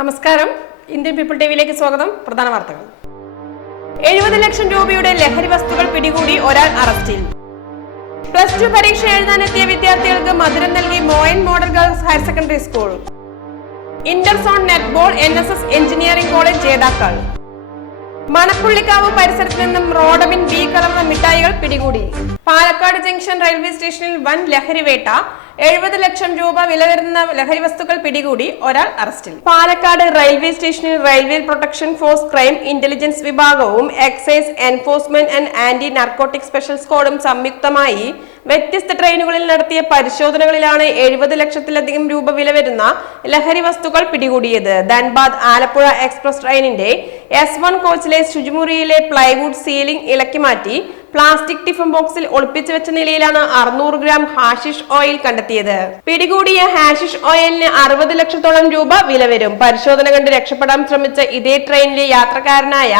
നമസ്കാരം. Indian people ടിവിയിലേക്ക് സ്വാഗതം. പ്രധാന വാർത്തകൾ. എഴുപത് ലക്ഷം രൂപയുടെ ലഹരി വസ്തുക്കൾ പിടികൂടി ഒരാൾ അറസ്റ്റിൽ. പ്ലസ് ടു പരീക്ഷ എഴുതാനെത്തിയ വിദ്യാർത്ഥികൾക്ക് മധുരം നൽകി Moyan model girls higher secondary school. Interzone netball N S S engineering college ജേതാക്കൾ. മണപ്പുള്ളിക്കാവ് പരിസരത്ത് നിന്നും റോഡമിൻ ബി കലർന്ന മിഠായികൾ പിടികൂടി. പാലക്കാട് ജംഗ്ഷൻ റെയിൽവേ സ്റ്റേഷനിൽ വൻ ലഹരി വേട്ട. എഴുപത് ലക്ഷം രൂപ വില വരുന്ന ലഹരി വസ്തുക്കൾ പിടികൂടി ഒരാൾ അറസ്റ്റിൽ. പാലക്കാട് റെയിൽവേ സ്റ്റേഷനിൽ railway protection force crime intelligence വിഭാഗവും excise enforcement and anti narcotic special സ്ക്വാഡും സംയുക്തമായി വ്യത്യസ്ത ട്രെയിനുകളിൽ നടത്തിയ പരിശോധനകളിലാണ് എഴുപത് ലക്ഷത്തിലധികം രൂപ വില വരുന്ന ലഹരി വസ്തുക്കൾ പിടികൂടിയത്. ധൻബാദ് ആലപ്പുഴ എക്സ്പ്രസ് ട്രെയിനിന്റെ എസ് വൺ കോച്ചിലെ ശുചിമുറിയിലെ പ്ലൈവുഡ് സീലിംഗ് ഇളക്കി മാറ്റി പ്ലാസ്റ്റിക് ടിഫിൻ ബോക്സിൽ ഒളിപ്പിച്ചു വെച്ച നിലയിലാണ് അറുന്നൂറ് ഗ്രാം ഹാഷിഷ് ഓയിൽ കണ്ടെത്തിയത്. പിടികൂടിയ ഹാഷിഷ് ഓയിലിന് അറുപത് ലക്ഷത്തോളം രൂപ വില വരും. പരിശോധന കണ്ട് രക്ഷപ്പെടാൻ ശ്രമിച്ച ഇതേ ട്രെയിനിലെ യാത്രക്കാരനായ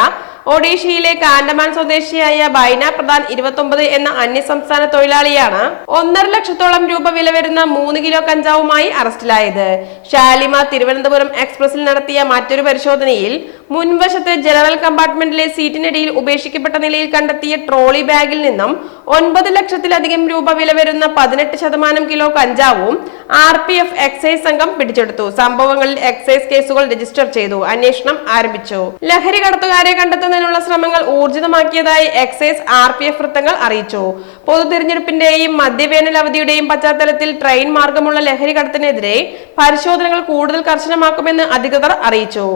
ഒഡീഷയിലെ കാൻഡമാൻ സ്വദേശിയായ ബൈന പ്രധാൻ ഇരുപത്തൊമ്പത് എന്ന അന്യസംസ്ഥാന തൊഴിലാളിയാണ് ഒന്നര ലക്ഷത്തോളം രൂപ വില വരുന്ന മൂന്ന് കിലോ കഞ്ചാവുമായി അറസ്റ്റിലായത്. ഷാലിമ തിരുവനന്തപുരം എക്സ്പ്രസിൽ നടത്തിയ മറ്റൊരു പരിശോധനയിൽ മുൻവശത്ത് ജനറൽ കമ്പാർട്ട്മെന്റിലെ സീറ്റിനിടയിൽ ഉപേക്ഷിക്കപ്പെട്ട നിലയിൽ കണ്ടെത്തിയ ട്രോളി ബാഗിൽ നിന്നും ഒൻപത് ലക്ഷത്തിലധികം രൂപ വില വരുന്ന പതിനെട്ട് ശതമാനം കിലോ കഞ്ചാവും ആർ പി എഫ് എക്സൈസ് സംഘം പിടിച്ചെടുത്തു. സംഭവങ്ങളിൽ എക്സൈസ് കേസുകൾ രജിസ്റ്റർ ചെയ്തു. അന്വേഷണം ആരംഭിച്ചു. ലഹരി കടത്തുകാരെ കണ്ടെത്തുന്നതിനുള്ള ശ്രമങ്ങൾ ഊർജിതമാക്കിയതായി എക്സൈസ് ആർ പി എഫ് വൃത്തങ്ങൾ അറിയിച്ചു. പൊതു തിരഞ്ഞെടുപ്പിന്റെയും മദ്യവേനൽ അവധിയുടെയും പശ്ചാത്തലത്തിൽ ട്രെയിൻ മാർഗമുള്ള ലഹരി കടത്തിനെതിരെ പരിശോധനകൾ കൂടുതൽ കർശനമാക്കുമെന്ന് അധികൃതർ അറിയിച്ചു.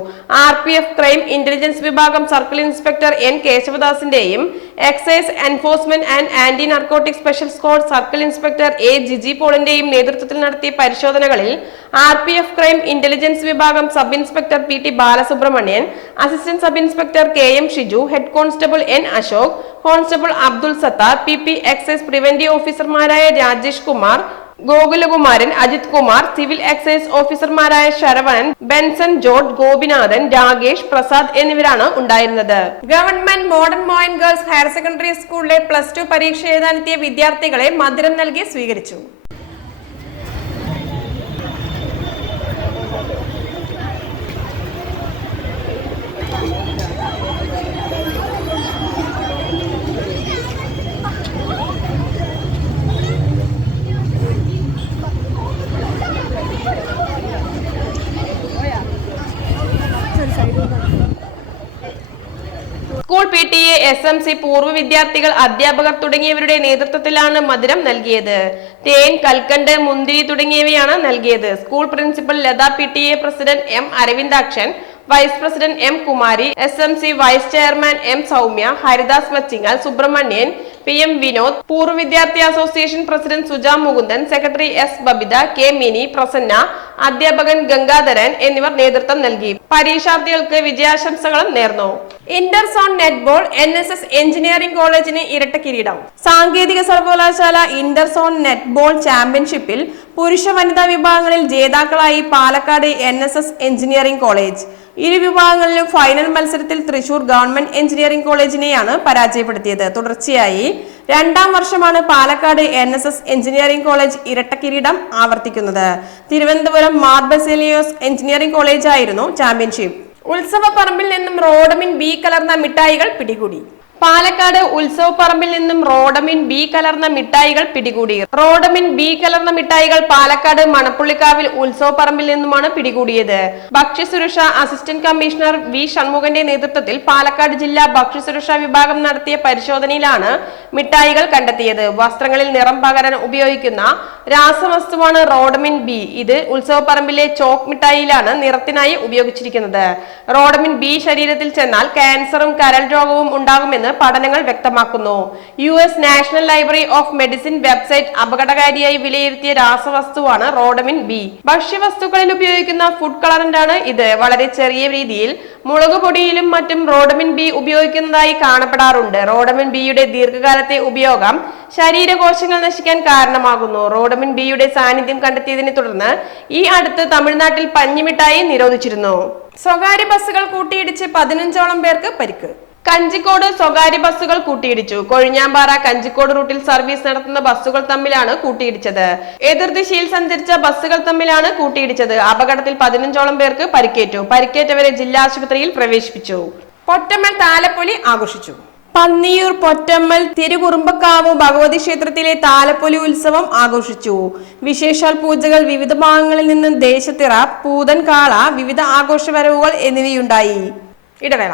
R P F crime intelligence വിഭാഗം circle inspector N കേശവദാസിന്റെയും excise enforcement and anti narcotic special squad circle inspector A Jiji പോളിന്റെയും നേതൃത്വത്തിൽ നടത്തിയ പരിശോധനകളിൽ R P F crime intelligence വിഭാഗം sub inspector P T Balasubramanian assistant sub inspector K M Shiju head constable N Ashok constable Abdul Sathar P P excise preventive ഓഫീസർമാരായ Rajesh Kumar Gokulakumaran Ajith Kumar civil excise ഓഫീസർമാരായ Saravanan Benson George Gopinathan Rakesh Prasad എന്നിവരാണ് ഉണ്ടായിരുന്നത്. Government modern Moyan girls higher secondary സ്കൂളിലെ plus two പരീക്ഷ എഴുതാനെത്തിയ വിദ്യാർത്ഥികളെ മധുരം നൽകി സ്വീകരിച്ചു school P T A S M C പൂർവ വിദ്യാർത്ഥികൾ അധ്യാപകർ തുടങ്ങിയവരുടെ നേതൃത്വത്തിലാണ് മധുരം നൽകിയത്. തേൻ കൽക്കണ്ട് മുന്തിരി തുടങ്ങിയവയാണ് നൽകിയത്. School principal Latha P T A president M Aravindakshan vice president M Kumari S M C vice chairman M Soumya Haridas Machingal Subramanian P M Vinod പൂർവ വിദ്യാർത്ഥി association president Suja Mukundan secretary S Babitha K Mini Prasanna അധ്യാപകൻ ഗംഗാധരൻ എന്നിവർ നേതൃത്വം നൽകി. പരീക്ഷാർത്ഥികൾക്ക് വിജയാശംസകളും നേർന്നു. Interzone netball N S S engineering കോളേജിന് ഇരട്ട കിരീടം. സാങ്കേതിക സർവകലാശാല ഇന്റർസോൺ നെറ്റ്ബോൾ ചാമ്പ്യൻഷിപ്പിൽ പുരുഷ വനിതാ വിഭാഗങ്ങളിൽ ജേതാക്കളായി Palakkad N S S engineering college. ഇരു വിഭാഗങ്ങളിലും ഫൈനൽ മത്സരത്തിൽ തൃശൂർ ഗവൺമെന്റ് എഞ്ചിനീയറിംഗ് കോളേജിനെയാണ് പരാജയപ്പെടുത്തിയത്. തുടർച്ചയായി രണ്ടാം വർഷമാണ് Palakkad N S S engineering college ഇരട്ട കിരീടം ആവർത്തിക്കുന്നത്. തിരുവനന്തപുരം മാർ ബസേലിയോസ് എഞ്ചിനീയറിംഗ് കോളേജായിരുന്നു ചാമ്പ്യൻഷിപ്പ് ഉത്സവ പറമ്പിൽ നിന്നും റോഡമിൻ ബി കലർന്ന മിഠായികൾ പിടികൂടി. പാലക്കാട് ഉത്സവ പറമ്പിൽ നിന്നും റോഡമിൻ ബി കലർന്ന മിഠായികൾ പിടികൂടി. റോഡമിൻ ബി കലർന്ന മിഠായികൾ പാലക്കാട് മണപ്പുള്ളിക്കാവിൽ ഉത്സവ പറമ്പിൽ നിന്നുമാണ് പിടികൂടിയത്. ഭക്ഷ്യസുരക്ഷ അസിസ്റ്റന്റ് കമ്മീഷണർ വി ഷൺമുഖന്റെ നേതൃത്വത്തിൽ പാലക്കാട് ജില്ലാ ഭക്ഷ്യസുരക്ഷാ വിഭാഗം നടത്തിയ പരിശോധനയിലാണ് മിഠായികൾ കണ്ടെത്തിയത്. വസ്ത്രങ്ങളിൽ നിറം പകരാൻ ഉപയോഗിക്കുന്ന രാസവസ്തുവാണ് റോഡമിൻ ബി. ഇത് ഉത്സവ പറമ്പിലെ ചോക്ക് മിഠായിയിലാണ് നിറത്തിനായി ഉപയോഗിച്ചിരിക്കുന്നത്. റോഡമിൻ ബി ശരീരത്തിൽ ചെന്നാൽ ക്യാൻസറും കരൾ രോഗവും ഉണ്ടാകുമെന്ന് പഠനങ്ങൾ വ്യക്തമാക്കുന്നു. U S national library of medicine website അപകടകാരിയായി വിലയിരുത്തിയ രാസവസ്തുവാണ് റോഡമിൻ ബി. ഭക്ഷ്യവസ്തുക്കളിൽ ഉപയോഗിക്കുന്ന ഫുഡ് കളറന്റാണ് ഇത്. വളരെ ചെറിയ രീതിയിൽ മുളക് പൊടിയിലും മറ്റും റോഡമിൻ ബി ഉപയോഗിക്കുന്നതായി കാണപ്പെടാറുണ്ട്. റോഡമിൻ ബിയുടെ ദീർഘകാലത്തെ ഉപയോഗം ശരീരകോശങ്ങൾ നശിക്കാൻ കാരണമാകുന്നു. റോഡമിൻ ബിയുടെ സാന്നിധ്യം കണ്ടെത്തിയതിനെ തുടർന്ന് ഈ അടുത്ത് തമിഴ്നാട്ടിൽ പഞ്ഞിമിഠായി നിരോധിച്ചിരുന്നു. സ്വകാര്യ ബസ്സുകൾ കൂട്ടിയിടിച്ച് പതിനഞ്ചോളം പേർക്ക് പരിക്ക്. കഞ്ചിക്കോട് സ്വകാര്യ ബസ്സുകൾ കൂട്ടിയിടിച്ചു. കൊഴിഞ്ഞാമ്പാറ കഞ്ചിക്കോട് റൂട്ടിൽ സർവീസ് നടത്തുന്ന ബസ്സുകൾ തമ്മിലാണ് കൂട്ടിയിടിച്ചത്. എതിർദിശയിൽ സഞ്ചരിച്ച ബസ്സുകൾ തമ്മിലാണ് കൂട്ടിയിടിച്ചത്. അപകടത്തിൽ പതിനഞ്ചോളം പേർക്ക് പരിക്കേറ്റു. പരിക്കേറ്റവരെ ജില്ലാ ആശുപത്രിയിൽ പ്രവേശിപ്പിച്ചു. പൊറ്റമ്മൽ താലപ്പൊലി ആഘോഷിച്ചു. പന്നിയൂർ പൊറ്റമ്മൽ തിരുകുറുമ്പക്കാവ് ഭഗവതി ക്ഷേത്രത്തിലെ താലപ്പൊലി ഉത്സവം ആഘോഷിച്ചു. വിശേഷാൽ പൂജകൾ വിവിധ ഭാഗങ്ങളിൽ നിന്നും ദേശത്തിറ പൂതൻ കാള വിവിധ ആഘോഷവരവുകൾ എന്നിവയുണ്ടായി. ഇടവേള.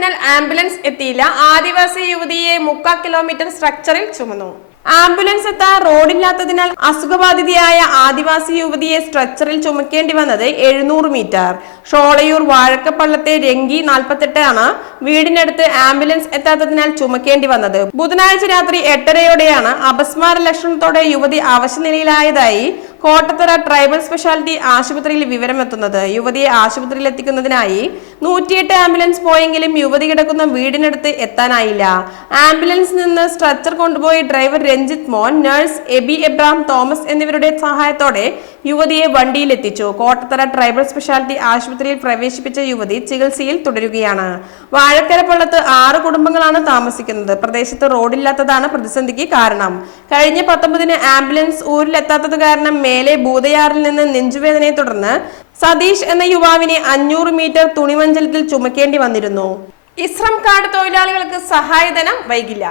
റോഡില്ലാത്തതിനാൽ ആംബുലൻസ് എത്തിയില്ല. ആദിവാസി യുവതിയെ മുക്കാ കിലോമീറ്റർ സ്ട്രക്ചറിൽ ചുമന്നു. ആംബുലൻസ് എത്താൻ റോഡില്ലാത്തതിനാൽ അസുഖബാധിതയായ ആദിവാസി യുവതിയെ സ്ട്രക്ചറിൽ ചുമക്കേണ്ടി വന്നത് എഴുന്നൂറ് മീറ്റർ. ഷോളയൂർ വാഴക്കപ്പള്ളത്തെ രംഗി നാൽപ്പത്തെട്ട് ആണ് വീടിനടുത്ത് ആംബുലൻസ് എത്താത്തതിനാൽ ചുമക്കേണ്ടി വന്നത്. ബുധനാഴ്ച രാത്രി എട്ടരയോടെയാണ് അപസ്മാര ലക്ഷണത്തോടെ യുവതി അവശനിലയിലായതായി കോട്ടത്തറ ട്രൈബൽ സ്പെഷ്യാലിറ്റി ആശുപത്രിയിൽ വിവരമെത്തുന്നത്. യുവതിയെ ആശുപത്രിയിൽ എത്തിക്കുന്നതിനായി നൂറ്റിയെട്ട് ആംബുലൻസ് പോയെങ്കിലും യുവതി കിടക്കുന്ന വീടിനടുത്ത് എത്താനായില്ല. ആംബുലൻസിൽ നിന്ന് സ്ട്രെച്ചർ കൊണ്ടുപോയ ഡ്രൈവർ രഞ്ജിത്ത് മോൻ നഴ്സ് എബി എബ്രാം തോമസ് എന്നിവരുടെ സഹായത്തോടെ യുവതിയെ വണ്ടിയിലെത്തിച്ചു. കോട്ടത്തറ ട്രൈബൽ സ്പെഷ്യാലിറ്റി ആശുപത്രിയിൽ പ്രവേശിപ്പിച്ച യുവതി ചികിത്സയിൽ തുടരുകയാണ്. വാഴക്കരപ്പള്ളത്ത് ആറ് കുടുംബങ്ങളാണ് താമസിക്കുന്നത്. പ്രദേശത്ത് റോഡില്ലാത്തതാണ് പ്രതിസന്ധിക്ക് കാരണം. കഴിഞ്ഞ പത്തൊമ്പതിന് ആംബുലൻസ് ഊരിലെത്താത്തത് കാരണം മേലെ ഭൂതയാറിൽ നിന്ന് നെഞ്ചുവേദനയെ തുടർന്ന് സതീഷ് എന്ന യുവാവിനെ അഞ്ഞൂറ് മീറ്റർ തുണിമഞ്ചലത്തിൽ ചുമക്കേണ്ടി വന്നിരുന്നു. ഇസ്രം കാർഡ് തൊഴിലാളികൾക്ക് സഹായധനം വൈകില്ല.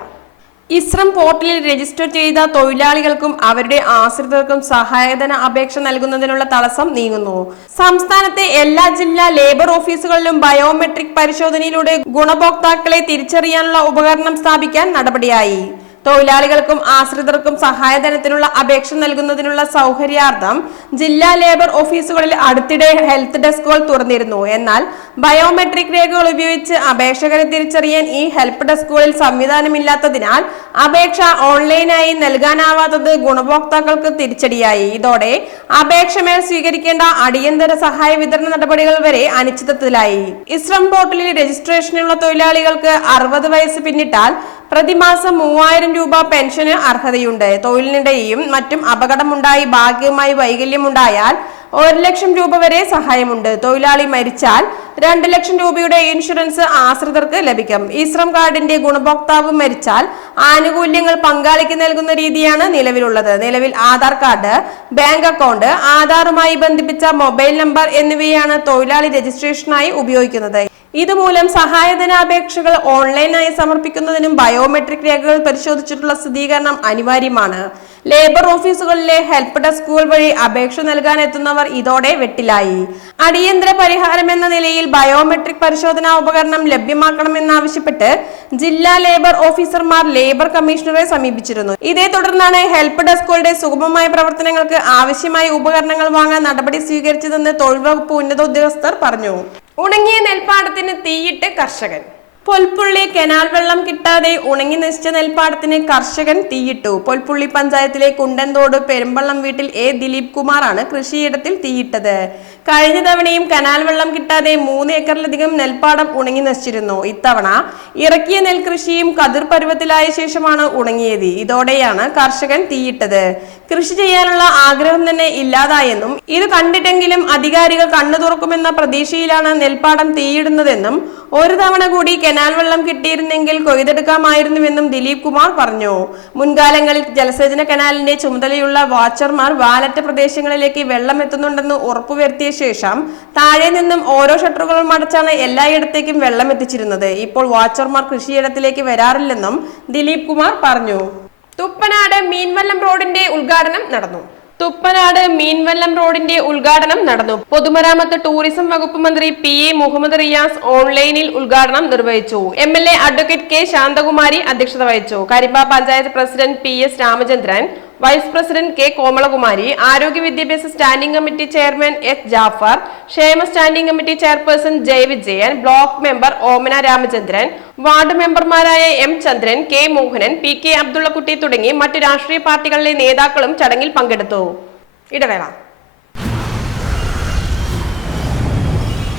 ഇസ്രം പോർട്ടലിൽ രജിസ്റ്റർ ചെയ്ത തൊഴിലാളികൾക്കും അവരുടെ ആശ്രിതർക്കും സഹായധന അപേക്ഷ നൽകുന്നതിനുള്ള തടസ്സം നീങ്ങുന്നു. സംസ്ഥാനത്തെ എല്ലാ ജില്ലാ ലേബർ ഓഫീസുകളിലും ബയോമെട്രിക് പരിശോധനയിലൂടെ ഗുണഭോക്താക്കളെ തിരിച്ചറിയാനുള്ള ഉപകരണം സ്ഥാപിക്കാൻ നടപടിയായി. തൊഴിലാളികൾക്കും ആശ്രിതർക്കും സഹായധനത്തിനുള്ള അപേക്ഷ നൽകുന്നതിനുള്ള സൗകര്യാർത്ഥം ജില്ലാ ലേബർ ഓഫീസുകളിൽ അടുത്തിടെ ഹെൽത്ത് ഡെസ്കുകൾ തുറന്നിരുന്നു. എന്നാൽ ബയോമെട്രിക് രേഖകൾ ഉപയോഗിച്ച് അപേക്ഷകരെ തിരിച്ചറിയാൻ ഈ ഹെൽപ്പ് ഡെസ്കുകളിൽ സംവിധാനമില്ലാത്തതിനാൽ അപേക്ഷ ഓൺലൈനായി നൽകാനാവാത്തത് ഗുണഭോക്താക്കൾക്ക് തിരിച്ചടിയായി. ഇതോടെ അപേക്ഷ മേൽ സ്വീകരിക്കേണ്ട അടിയന്തര സഹായ വിതരണ നടപടികൾ വരെ അനിശ്ചിതത്വത്തിലായി ഇസ്രം പോർട്ടലിൽ രജിസ്ട്രേഷനുള്ള തൊഴിലാളികൾക്ക് അറുപത് വയസ്സ് പിന്നിട്ടാൽ പ്രതിമാസം മൂവായിരം രൂപ പെൻഷന് അർഹതയുണ്ട്. തൊഴിലിനിടെയും മറ്റും അപകടമുണ്ടായി ഭാഗികമായി വൈകല്യമുണ്ടായാൽ ഒരു ലക്ഷം രൂപ വരെ സഹായമുണ്ട്. തൊഴിലാളി മരിച്ചാൽ രണ്ട് ലക്ഷം രൂപയുടെ ഇൻഷുറൻസ് ആശ്രിതർക്ക് ലഭിക്കും. ഇസ്രം കാർഡിന്റെ ഗുണഭോക്താവ് മരിച്ചാൽ ആനുകൂല്യങ്ങൾ പങ്കാളിക്ക് നൽകുന്ന രീതിയാണ് നിലവിലുള്ളത്. നിലവിൽ ആധാർ കാർഡ് ബാങ്ക് അക്കൗണ്ട് ആധാറുമായി ബന്ധിപ്പിച്ച മൊബൈൽ നമ്പർ എന്നിവയാണ് തൊഴിലാളി രജിസ്ട്രേഷനായി ഉപയോഗിക്കുന്നത്. ഇതുമൂലം സഹായധനാപേക്ഷകൾ ഓൺലൈനായി സമർപ്പിക്കുന്നതിനും ബയോമെട്രിക് രേഖകൾ പരിശോധിച്ചിട്ടുള്ള സ്ഥിരീകരണം അനിവാര്യമാണ്. ലേബർ ഓഫീസുകളിലെ ഹെൽപ്പ് ഡെസ്കുകൾ വഴി അപേക്ഷ നൽകാൻ എത്തുന്നവർ ഇതോടെ വെട്ടിലായി. അടിയന്തര പരിഹാരം എന്ന നിലയിൽ ബയോമെട്രിക് പരിശോധനാ ഉപകരണം ലഭ്യമാക്കണമെന്നാവശ്യപ്പെട്ട് ജില്ലാ ലേബർ ഓഫീസർമാർ ലേബർ കമ്മീഷണറെ സമീപിച്ചിരുന്നു. ഇതേ തുടർന്നാണ് ഹെൽപ്പ് ഡെസ്കുകളുടെ സുഗമമായ പ്രവർത്തനങ്ങൾക്ക് ആവശ്യമായ ഉപകരണങ്ങൾ വാങ്ങാൻ നടപടി സ്വീകരിച്ചതെന്ന് തൊഴിൽ വകുപ്പ് ഉന്നത ഉദ്യോഗസ്ഥർ പറഞ്ഞു. ഉണങ്ങിയ നെൽപ്പാടത്തിന് തീയിട്ട് കർഷകൻ. പൊൽപ്പുള്ളി കനാൽ വെള്ളം കിട്ടാതെ ഉണങ്ങി നശിച്ച നെൽപ്പാടത്തിന് കർഷകൻ തീയിട്ടു. പൊൽപ്പുള്ളി പഞ്ചായത്തിലെ കുണ്ടൻതോട് പെരുമ്പള്ളം വീട്ടിൽ എ. ദിലീപ് കുമാറാണ് കൃഷിയിടത്തിൽ തീയിട്ടത്. കഴിഞ്ഞ തവണയും കനാൽ വെള്ളം കിട്ടാതെ മൂന്ന് ഏക്കറിലധികം നെൽപ്പാടം ഉണങ്ങി നശിച്ചിരുന്നു. ഇത്തവണ ഇറക്കിയ നെൽകൃഷിയും കതിർ പരുവത്തിലായ ശേഷമാണ് ഉണങ്ങിയത്. ഇതോടെയാണ് കർഷകൻ തീയിട്ടത്. കൃഷി ചെയ്യാനുള്ള ആഗ്രഹം തന്നെ ഇല്ലാതായെന്നും ഇത് കണ്ടിട്ടെങ്കിലും അധികാരികൾ കണ്ണു തുറക്കുമെന്ന പ്രതീക്ഷയിലാണ് നെൽപ്പാടം തീയിടുന്നതെന്നും ഒരു തവണ കൂടി കനാൽ വെള്ളം കിട്ടിയിരുന്നെങ്കിൽ കൊയ്തെടുക്കാമായിരുന്നുവെന്നും ദിലീപ് കുമാർ പറഞ്ഞു. മുൻകാലങ്ങളിൽ ജലസേചന കനാലിന്റെ ചുമതലയുള്ള വാച്ചർമാർ വാലറ്റ് പ്രദേശങ്ങളിലേക്ക് വെള്ളം എത്തുന്നുണ്ടെന്ന് ഉറപ്പുവരുത്തിയ ശേഷം താഴെ നിന്നും ഓരോ ഷട്ടറുകളും അടച്ചാണ് എല്ലായിടത്തേക്കും വെള്ളം എത്തിച്ചിരുന്നത്. ഇപ്പോൾ വാച്ചർമാർ കൃഷിയിടത്തിലേക്ക് വരാറില്ലെന്നും ദിലീപ് കുമാർ പറഞ്ഞു. തുപ്പനാട് മീൻവല്ലം റോഡിന്റെ ഉദ്ഘാടനം നടന്നു. തുപ്പനാട് മീൻവല്ലം റോഡിന്റെ ഉദ്ഘാടനം നടന്നു. പൊതുമരാമത്ത് ടൂറിസം വകുപ്പ് മന്ത്രി പി എ മുഹമ്മദ് റിയാസ് ഓൺലൈനിൽ ഉദ്ഘാടനം നിർവഹിച്ചു. M L A advocate K Santhakumari അധ്യക്ഷത വഹിച്ചു. Karimba panchayat president P S Ramachandran vice president K Komalakumari ആരോഗ്യ വിദ്യാഭ്യാസ standing committee chairman S Jafar ക്ഷേമ standing committee chairperson Jaya Vijayan block member Omana Ramachandran ward മെമ്പർമാരായ M Chandran K Mohanan P K Abdullakutty തുടങ്ങി മറ്റ് രാഷ്ട്രീയ പാർട്ടികളിലെ നേതാക്കളും ചടങ്ങിൽ പങ്കെടുത്തു. ഇടവേള.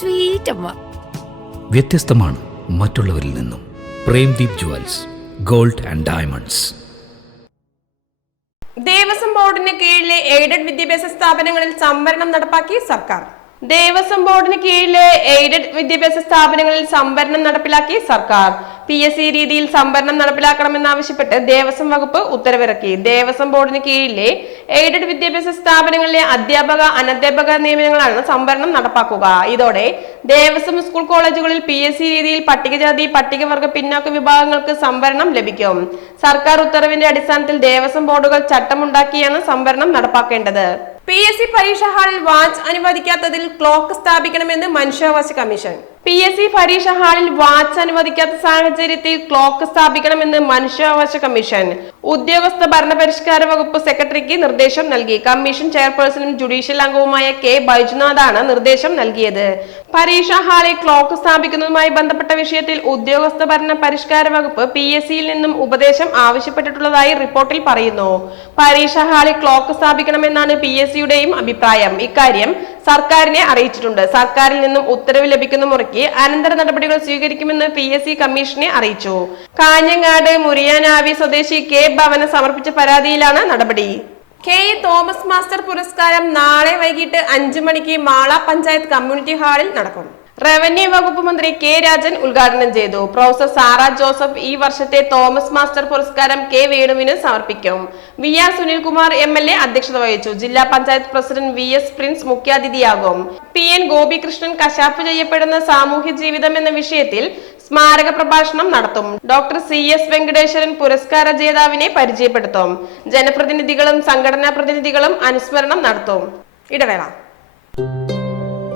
സ്വീറ്റ് അമ്മ വ്യത്യസ്തമാണ് മറ്റുള്ളവരിൽ നിന്നും. Premdeep jewels gold and diamonds. Devaswom ബോർഡിന് കീഴിലെ എയ്ഡഡ് വിദ്യാഭ്യാസ സ്ഥാപനങ്ങളിൽ സംവരണം നടപ്പാക്കി സർക്കാർ. ദേവസ്വം ബോർഡിന് കീഴിലെ എയ്ഡഡ് വിദ്യാഭ്യാസ സ്ഥാപനങ്ങളിൽ സംവരണം നടപ്പിലാക്കി സർക്കാർ. പി എസ് സി രീതിയിൽ സംവരണം നടപ്പിലാക്കണമെന്നാവശ്യപ്പെട്ട് ദേവസ്വം വകുപ്പ് ഉത്തരവിറക്കി. ദേവസ്വം ബോർഡിന് കീഴിലെ എയ്ഡഡ് വിദ്യാഭ്യാസ സ്ഥാപനങ്ങളിലെ അധ്യാപക അനധ്യാപക നിയമനങ്ങളാണ് സംവരണം നടപ്പാക്കുക. ഇതോടെ ദേവസ്വം സ്കൂൾ കോളേജുകളിൽ പി എസ് സി രീതിയിൽ പട്ടികജാതി പട്ടികവർഗ പിന്നാക്ക വിഭാഗങ്ങൾക്ക് സംവരണം ലഭിക്കും. സർക്കാർ ഉത്തരവിന്റെ അടിസ്ഥാനത്തിൽ ദേവസ്വം ബോർഡുകൾ ചട്ടമുണ്ടാക്കിയാണ് സംവരണം നടപ്പാക്കേണ്ടത്. പി എസ് സി പരീക്ഷാ ഹാളിൽ വാച്ച് അനുവദിക്കാത്തതിൽ ക്ലോക്ക് സ്ഥാപിക്കണമെന്ന് മനുഷ്യാവകാശ കമ്മീഷൻ. പി എസ് സി പരീക്ഷ ഹാളിൽ വാച്ച് അനുവദിക്കാത്ത സാഹചര്യത്തിൽ ക്ലോക്ക് സ്ഥാപിക്കണമെന്ന് മനുഷ്യാവകാശ കമ്മീഷൻ. ഉദ്യോഗസ്ഥ ഭരണപരിഷ്കാര വകുപ്പ് സെക്രട്ടറിക്ക് നിർദ്ദേശം നൽകി. കമ്മീഷൻ ചെയർപേഴ്സണും ജുഡീഷ്യൽ അംഗവുമായ കെ ബൈജുനാഥാണ് നിർദ്ദേശം നൽകിയത്. പരീക്ഷാ ഹാളിൽ ക്ലോക്ക് സ്ഥാപിക്കുന്നതുമായി ബന്ധപ്പെട്ട വിഷയത്തിൽ ഉദ്യോഗസ്ഥ ഭരണ പരിഷ്കാര വകുപ്പ് പി എസ് സിയിൽ നിന്നും ഉപദേശം ആവശ്യപ്പെട്ടിട്ടുള്ളതായി റിപ്പോർട്ടിൽ പറയുന്നു. പരീക്ഷാ ഹാളിൽ ക്ലോക്ക് സ്ഥാപിക്കണമെന്നാണ് പി എസ് സിയുടെയും അഭിപ്രായം. ഇക്കാര്യം സർക്കാരിനെ അറിയിച്ചിട്ടുണ്ട്. സർക്കാരിൽ നിന്നും ഉത്തരവ് ലഭിക്കുന്ന മുറയ്ക്ക് അനന്തര നടപടികൾ സ്വീകരിക്കുമെന്ന് പി എസ് സി കമ്മീഷനെ അറിയിച്ചു. കാഞ്ഞങ്ങാട് മുരിയാനാവി സ്വദേശി കെ ഭവന സമർപ്പിച്ച പരാതിയിലാണ് നടപടി. കെ ഇ തോമസ് മാസ്റ്റർ പുരസ്കാരം നാളെ വൈകിട്ട് അഞ്ചു മണിക്ക് മാള പഞ്ചായത്ത് കമ്മ്യൂണിറ്റി ഹാളിൽ നടക്കും. റവന്യൂ വകുപ്പ് മന്ത്രി കെ രാജൻ ഉദ്ഘാടനം ചെയ്തു. പ്രൊഫസർ സാറ ജോസഫ് ഈ വർഷത്തെ തോമസ് മാസ്റ്റർ പുരസ്കാരം കെ വേണുവിന് സമർപ്പിക്കും. V R Sunilkumar M L A അധ്യക്ഷത വഹിച്ചു. ജില്ലാ panchayat president V S Prince മുഖ്യാതിഥിയാകും. പി എൻ ഗോപികൃഷ്ണൻ കശാപ്പ് ചെയ്യപ്പെടുന്ന സാമൂഹ്യ ജീവിതം എന്ന വിഷയത്തിൽ സ്മാരക പ്രഭാഷണം നടത്തും. ഡോക്ടർ സി എസ് വെങ്കടേശ്വരൻ പുരസ്കാര ജേതാവിനെ പരിചയപ്പെടുത്തും. ജനപ്രതിനിധികളും സംഘടനാ പ്രതിനിധികളും അനുസ്മരണം നടത്തും. ഇടവേള.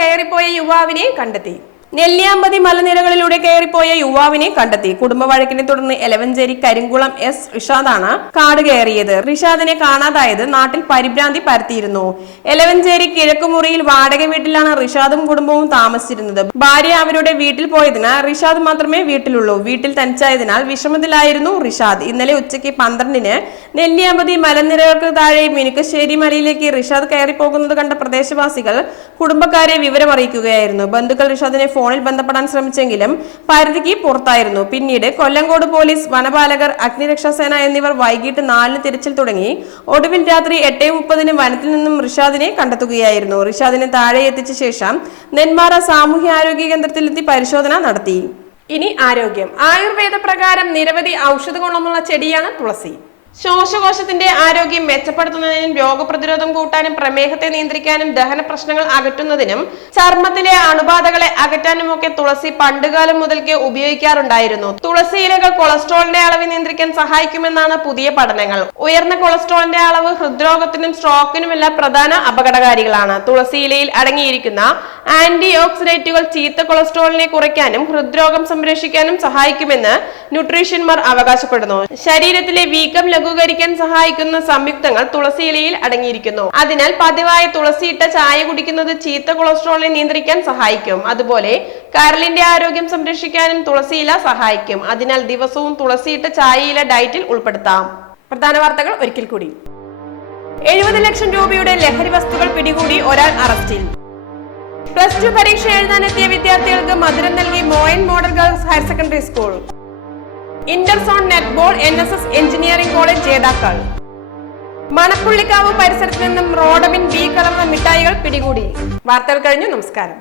കയറിപ്പോയ യുവാവിനെ കണ്ടെത്തി. നെല്ലിയാമ്പതി മലനിരകളിലൂടെ കയറിപ്പോയ യുവാവിനെ കണ്ടെത്തി. കുടുംബ വഴക്കിനെ തുടർന്ന് എലവഞ്ചേരി കരിങ്കുളം എസ് റിഷാദാണ് കാട് കയറിയത്. റിഷാദിനെ കാണാതായത് നാട്ടിൽ പരിഭ്രാന്തി പരത്തിയിരുന്നു. എലവഞ്ചേരി കിഴക്കുമുറിയിൽ വാടക വീട്ടിലാണ് റിഷാദും കുടുംബവും താമസിച്ചിരുന്നത്. ഭാര്യ അവരുടെ വീട്ടിൽ പോയതിനാൽ റിഷാദ് മാത്രമേ വീട്ടിലുള്ളൂ. വീട്ടിൽ തനിച്ചായതിനാൽ വിഷമത്തിലായിരുന്നു റിഷാദ്. ഇന്നലെ ഉച്ചയ്ക്ക് പന്ത്രണ്ടിന് നെല്ലിയാമ്പതി മലനിരകൾക്ക് താഴെ മിനുക്കശ്ശേരി മലയിലേക്ക് റിഷാദ് കയറിപ്പോകുന്നത് കണ്ട പ്രദേശവാസികൾ കുടുംബക്കാരെ വിവരമറിയിക്കുകയായിരുന്നു. ബന്ധുക്കൾ റിഷാദിനെ ഫോണിൽ ബന്ധപ്പെടാൻ ശ്രമിച്ചെങ്കിലും പരിധിക്ക് പുറത്തായിരുന്നു. പിന്നീട് കൊല്ലങ്കോട് പോലീസ് വനപാലകർ അഗ്നിരക്ഷാസേന എന്നിവർ വൈകിട്ട് നാലിന് തിരച്ചിൽ തുടങ്ങി. ഒടുവിൽ രാത്രി എട്ടേ മുപ്പതിന് വനത്തിൽ നിന്നും റിഷാദിനെ കണ്ടെത്തുകയായിരുന്നു. റിഷാദിനെ താഴെ എത്തിച്ച ശേഷം നെന്മാറ സാമൂഹ്യാരോഗ്യ കേന്ദ്രത്തിലെത്തി പരിശോധന നടത്തി. ഇനി ആരോഗ്യം. ആയുർവേദ പ്രകാരം നിരവധി ഔഷധ ഗുണമുള്ള ചെടിയാണ് തുളസി. ശ്വാസകോശത്തിന്റെ ആരോഗ്യം മെച്ചപ്പെടുത്തുന്നതിനും രോഗപ്രതിരോധം കൂട്ടാനും പ്രമേഹത്തെ നിയന്ത്രിക്കാനും ദഹന പ്രശ്നങ്ങൾ അകറ്റുന്നതിനും ചർമ്മത്തിലെ അണുബാധകളെ അകറ്റാനും ഒക്കെ തുളസി പണ്ടുകാലം മുതൽക്കേ ഉപയോഗിക്കാറുണ്ടായിരുന്നു. തുളസി ഇലകൾ കൊളസ്ട്രോളിന്റെ അളവ് നിയന്ത്രിക്കാൻ സഹായിക്കുമെന്നാണ് പുതിയ പഠനങ്ങൾ. ഉയർന്ന കൊളസ്ട്രോളിന്റെ അളവ് ഹൃദ്രോഗത്തിനും സ്ട്രോക്കിനുമെല്ലാം പ്രധാന അപകടകാരികളാണ്. തുളസി ഇലയിൽ അടങ്ങിയിരിക്കുന്ന ആന്റി ഓക്സിഡേറ്റുകൾ ചീത്ത കൊളസ്ട്രോളിനെ കുറയ്ക്കാനും ഹൃദ്രോഗം സംരക്ഷിക്കാനും സഹായിക്കുമെന്ന് ന്യൂട്രീഷ്യന്മാർ അവകാശപ്പെടുന്നു. ശരീരത്തിലെ വീക്കം ലഘൂകരിക്കാൻ സഹായിക്കുന്ന സംയുക്തങ്ങൾ തുളസി ഇലയിൽ അടങ്ങിയിരിക്കുന്നു. അതിനാൽ പതിവായി തുളസിയിട്ട ചായ കുടിക്കുന്നത് ചീത്ത കൊളസ്ട്രോളിനെ നിയന്ത്രിക്കാൻ സഹായിക്കും. അതുപോലെ കരളിന്റെ ആരോഗ്യം സംരക്ഷിക്കാനും തുളസിയില സഹായിക്കും. അതിനാൽ ദിവസവും തുളസിയിട്ട ചായയില ഡയറ്റിൽ ഉൾപ്പെടുത്താം. പ്രധാന വാർത്തകൾ ഒരിക്കൽ കൂടി. എഴുപത് ലക്ഷം രൂപയുടെ ലഹരി വസ്തുക്കൾ പിടികൂടി ഒരാൾ അറസ്റ്റിൽ. പ്ലസ് ടു പരീക്ഷ എഴുതാനെത്തിയ വിദ്യാർത്ഥികൾക്ക് മധുരം നൽകി Moyan model girls higher secondary school interzone netball N S S engineering college ജേതാക്കൾ മണപ്പുള്ളിക്കാവ് പരിസരത്ത് നിന്നും റോഡമിൻ ബി കലർന്ന മിഠായികൾ പിടികൂടി. വാർത്തകൾ കഴിഞ്ഞു. നമസ്കാരം.